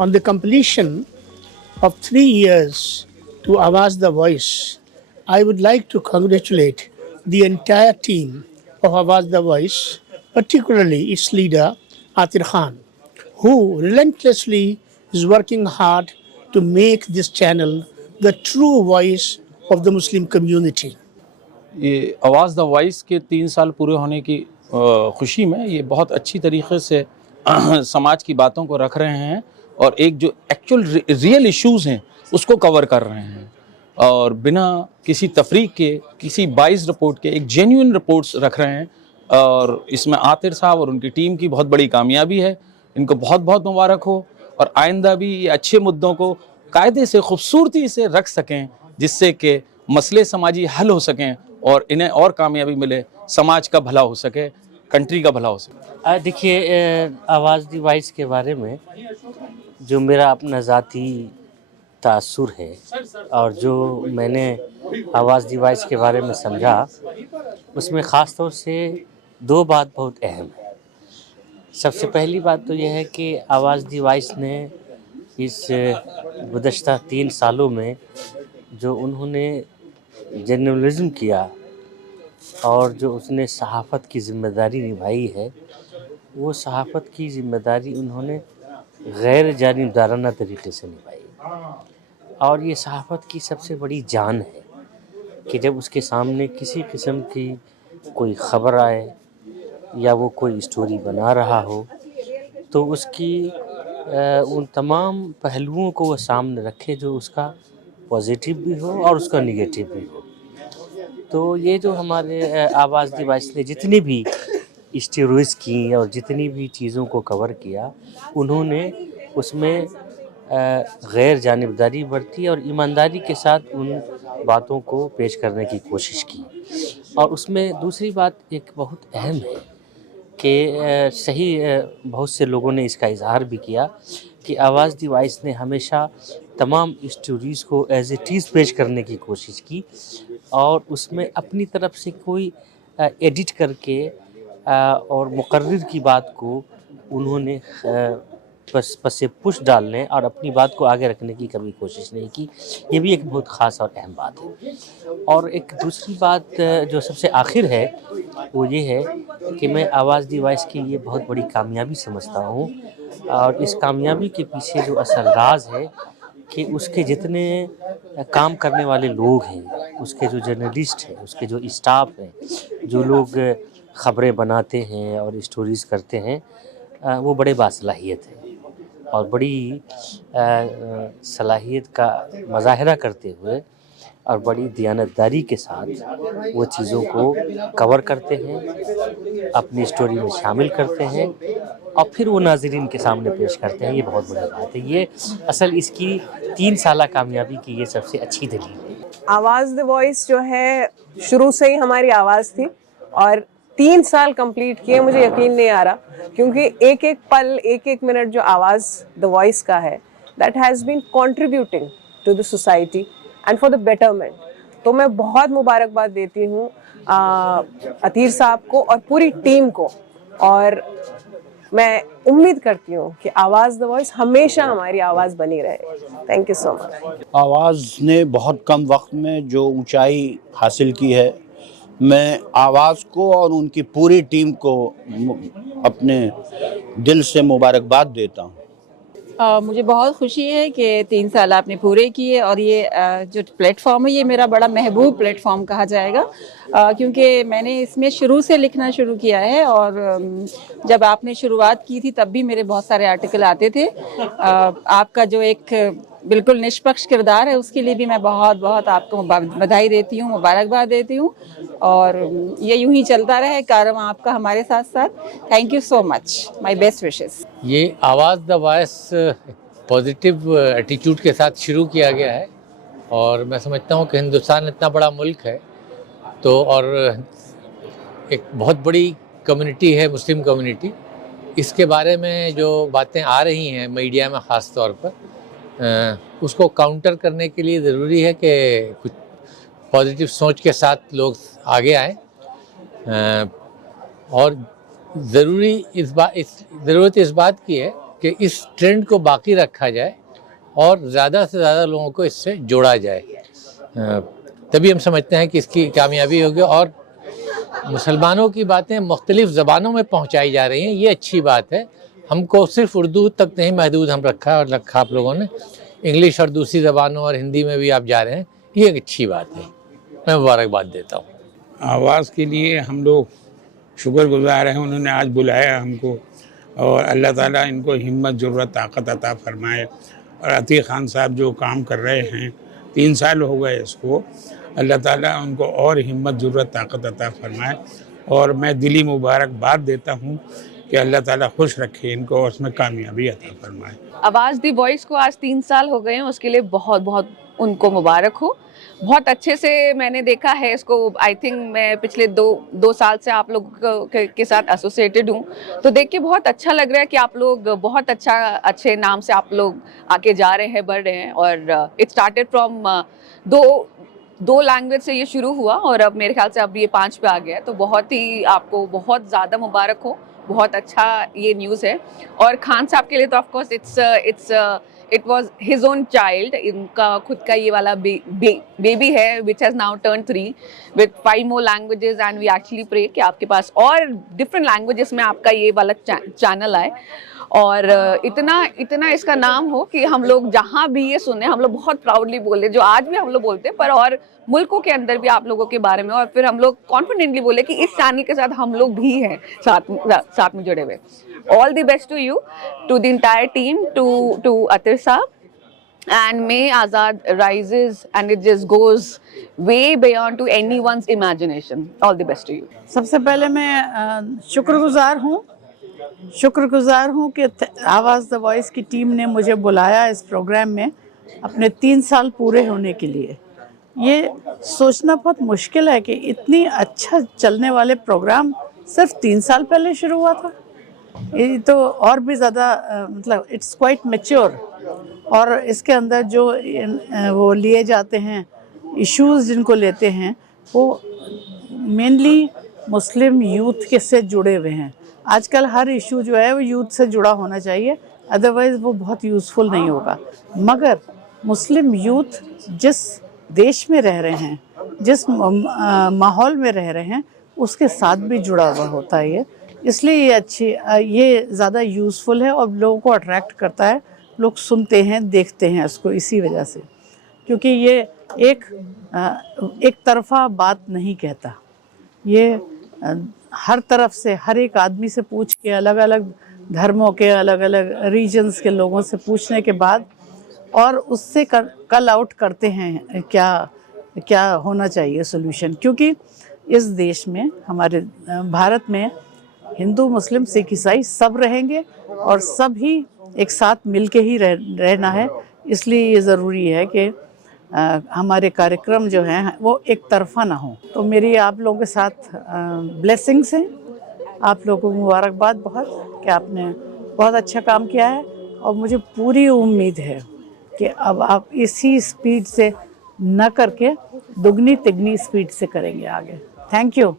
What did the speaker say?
On the completion of 3 years to Awaz the Voice, I would like to congratulate the entire team of Awaz the Voice, particularly its leader, Atir Khan, who relentlessly is working hard to make this channel the true voice of the Muslim community. ये आवाज़ the voice के 3 साल पूरे होने की खुशी में ये बहुत अच्छी तरीके से समाज की बातों को रख रहे हैं और एक जो एक्चुअल रियल इश्यूज़ हैं उसको कवर कर रहे हैं और बिना किसी तफरीक के, किसी बाइस रिपोर्ट के एक जेन्युइन रिपोर्ट्स रख रहे हैं और इसमें आतिर साहब और उनकी टीम की बहुत बड़ी कामयाबी है। इनको बहुत बहुत मुबारक हो और आइंदा भी ये अच्छे मुद्दों को कायदे से खूबसूरती से रख सकें जिससे कि मसले समाजी हल हो सकें और इन्हें और कामयाबी मिले, समाज का भला हो सके, कंट्री का भला हो सके। देखिए, आवाज़ दी वॉइस के बारे में जो मेरा अपना ज़ाती तासुर है और जो मैंने आवाज़ दी वॉइस के बारे में समझा, उसमें ख़ास तौर से 2 बात बहुत अहम है। सबसे पहली बात तो यह है कि आवाज़ दी वॉइस ने इस गुज़श्ता 3 सालों में जो उन्होंने जर्नलिज़्म किया और जो उसने सहाफ़त की ज़िम्मेदारी निभाई है, वो सहाफ़त की ज़िम्मेदारी उन्होंने गैर जानिबदाराना तरीक़े से निभाई और ये सहाफ़त की सबसे बड़ी जान है कि जब उसके सामने किसी किस्म की कोई ख़बर आए या वो कोई स्टोरी बना रहा हो तो उसकी उन तमाम पहलुओं को वो सामने रखे जो उसका पॉजिटिव भी हो और उसका निगेटिव भी हो। तो ये जो हमारे आवाज़ दी वॉइस ने जितनी भी स्टोरीज़ की और जितनी भी चीज़ों को कवर किया, उन्होंने उसमें गैर जानिबदारी बरती और ईमानदारी के साथ उन बातों को पेश करने की कोशिश की। और उसमें दूसरी बात एक बहुत अहम है कि बहुत से लोगों ने इसका इज़हार भी किया कि आवाज़ दी वॉइस ने हमेशा तमाम स्टोरीज़ को एज़ इट इज़ पेश करने की कोशिश की और उसमें अपनी तरफ से कोई एडिट करके और मुकर्रिर की बात को उन्होंने पसे पुश डालने और अपनी बात को आगे रखने की कभी कोशिश नहीं की। ये भी एक बहुत ख़ास और अहम बात है। और एक दूसरी बात जो सबसे आखिर है वो ये है कि मैं आवाज़ दी वॉइस की ये बहुत बड़ी कामयाबी समझता हूँ और इस कामयाबी के पीछे जो असल राज है कि उसके जितने काम करने वाले लोग हैं, उसके जो जर्नलिस्ट हैं, उसके जो स्टाफ हैं, जो लोग ख़बरें बनाते हैं और स्टोरीज़ करते हैं, वो बड़े बासलाहियत हैं और बड़ी सलाहियत का मज़ाहिरा करते हुए और बड़ी दियानतदारी के साथ वो चीज़ों को कवर करते हैं, अपनी स्टोरी में शामिल करते हैं और फिर वो नाज़रीन के सामने पेश करते हैं। ये बहुत बड़ी बात है। ये असल इसकी 3 साला कामयाबी की ये सबसे अच्छी दलील है। आवाज़ द वॉइस जो है शुरू से ही हमारी आवाज़ थी और 3 साल कंप्लीट किए, मुझे यकीन नहीं आ रहा क्योंकि एक एक पल, एक एक मिनट जो आवाज़ द वॉइस का है, that has been contributing to the society and for the betterment. तो मैं बहुत मुबारकबाद देती हूँ अतीर साहब को और पूरी टीम को और मैं उम्मीद करती हूँ कि आवाज़ द वॉइस हमेशा हमारी आवाज़ बनी रहे। Thank you so much. आवाज़ ने बहुत कम वक्त में जो ऊंचाई हासिल की है, मैं आवाज़ को और उनकी पूरी टीम को अपने दिल से मुबारकबाद देता हूँ। मुझे बहुत खुशी है कि 3 साल आपने पूरे किए और ये जो प्लेटफॉर्म है ये मेरा बड़ा महबूब प्लेटफॉर्म कहा जाएगा क्योंकि मैंने इसमें शुरू से लिखना शुरू किया है और जब आपने शुरुआत की थी तब भी मेरे बहुत सारे आर्टिकल आते थे। आपका जो एक बिल्कुल निष्पक्ष किरदार है उसके लिए भी मैं बहुत बहुत आपको बधाई देती हूँ, मुबारकबाद देती हूँ और ये यूं ही चलता रहे कारवां आपका हमारे साथ साथ। Thank you so much, my best wishes. ये आवाज़ द वॉइस पॉजिटिव एटीट्यूड के साथ शुरू किया गया है और मैं समझता हूँ कि हिंदुस्तान इतना बड़ा मुल्क है तो और एक बहुत बड़ी कम्युनिटी है, मुस्लिम कम्युनिटी, इसके बारे में जो बातें आ रही हैं मीडिया में ख़ास तौर पर उसको काउंटर करने के लिए ज़रूरी है कि कुछ पॉजिटिव सोच के साथ लोग आगे आएँ और ज़रूरत इस बात की है कि इस ट्रेंड को बाकी रखा जाए और ज़्यादा से ज़्यादा लोगों को इससे जोड़ा जाए, तभी हम समझते हैं कि इसकी कामयाबी होगी। और मुसलमानों की बातें मुख्तलिफ़ ज़बानों में पहुंचाई जा रही हैं, ये अच्छी बात है। हमको सिर्फ उर्दू तक नहीं महदूद हम रखा और रखा आप लोगों ने, इंग्लिश और दूसरी ज़बानों और हिंदी में भी आप जा रहे हैं, ये एक अच्छी बात है। मैं मुबारकबाद देता हूँ। आवाज़ के लिए हम लोग शुक्रगुज़ार हैं, उन्होंने आज बुलाया हमको, और अल्लाह ताला इनको हिम्मत, ज़रूरत, ताकत अता फरमाए। और अतीक खान साहब जो काम कर रहे हैं, 3 साल हो गए इसको, अल्लाह ताला उनको और हिम्मत, ज़रूरत, ताकत अता फरमाए। और मैं दिली मुबारकबाद देता हूँ कि अल्लाह ताला खुश रखे इनको और उसमें कामयाबी अता फरमाए। आवाज़ दी वॉइस को आज 3 साल हो गए हैं, उसके लिए बहुत बहुत उनको मुबारक हो। बहुत अच्छे से मैंने देखा है इसको। आई थिंक मैं पिछले दो साल से आप लोग के साथ एसोसिएटेड हूँ, तो देख के बहुत अच्छा लग रहा है कि आप लोग बहुत अच्छे नाम से आप लोग आके जा रहे हैं, बढ़ रहे हैं। और इट स्टार्टेड फ्रॉम दो लैंग्वेज से ये शुरू हुआ और अब मेरे ख्याल से अब ये 5 पे आ गया है। तो बहुत ही आपको बहुत ज़्यादा मुबारक हो, बहुत अच्छा ये न्यूज़ है। और खान साहब के लिए तो of course it was his own child, इनका खुद का ये वाला बेबी है which has now turn 3 with 5 more languages and we actually pray कि आपके पास और डिफरेंट लैंग्वेजेस में आपका ये वाला चैनल आए और इतना इसका नाम हो कि हम लोग जहाँ भी ये सुने हम लोग बहुत प्राउडली बोले, जो आज भी हम लोग बोलते हैं, पर और मुल्कों के अंदर भी आप लोगों के बारे में, और फिर हम लोग कॉन्फिडेंटली बोले कि इस चैनल के साथ हम लोग भी हैं साथ में जुड़े हुए। All the best to you, to the entire team, to Atir साहब, and may Azad rises and it just goes way beyond to anyone's imagination. All the best to you. सबसे पहले मैं शुक्रगुजार हूँ कि आवाज़ द वॉइस की टीम ने मुझे बुलाया इस प्रोग्राम में अपने 3 साल पूरे होने के लिए। ये सोचना बहुत मुश्किल है कि इतनी अच्छा चलने वाले प्रोग्राम सिर्फ 3 साल पहले शुरू हुआ था। ये तो और भी ज़्यादा मतलब इट्स क्वाइट मैच्योर। और इसके अंदर जो वो लिए जाते हैं इश्यूज़ जिनको लेते हैं वो मेनली मुस्लिम यूथ के से जुड़े हुए हैं। आजकल हर इशू जो है वो यूथ से जुड़ा होना चाहिए, अदरवाइज़ वो बहुत यूज़फुल नहीं होगा। मगर मुस्लिम यूथ जिस देश में रह रहे हैं, जिस माहौल में रह रहे हैं, उसके साथ भी जुड़ा हुआ होता है ये, इसलिए ये ज़्यादा यूज़फुल है और लोगों को अट्रैक्ट करता है। लोग सुनते हैं, देखते हैं इसको इसी वजह से, क्योंकि ये एक तरफा बात नहीं कहता। ये हर तरफ से, हर एक आदमी से पूछ के, अलग अलग धर्मों के, अलग अलग रीजन्स के लोगों से पूछने के बाद और उससे कल आउट करते हैं क्या होना चाहिए सोल्यूशन। क्योंकि इस देश में, हमारे भारत में, हिंदू, मुस्लिम, सिख, ईसाई सब रहेंगे और सब ही एक साथ मिलके ही रहना है। इसलिए ये ज़रूरी है कि हमारे कार्यक्रम जो हैं वो एक तरफा ना हो। तो मेरी आप लोगों के साथ ब्लेसिंग्स हैं। आप लोगों को मुबारकबाद बहुत कि आपने बहुत अच्छा काम किया है और मुझे पूरी उम्मीद है कि अब आप इसी स्पीड से न करके दुगनी तिगनी स्पीड से करेंगे आगे। Thank you.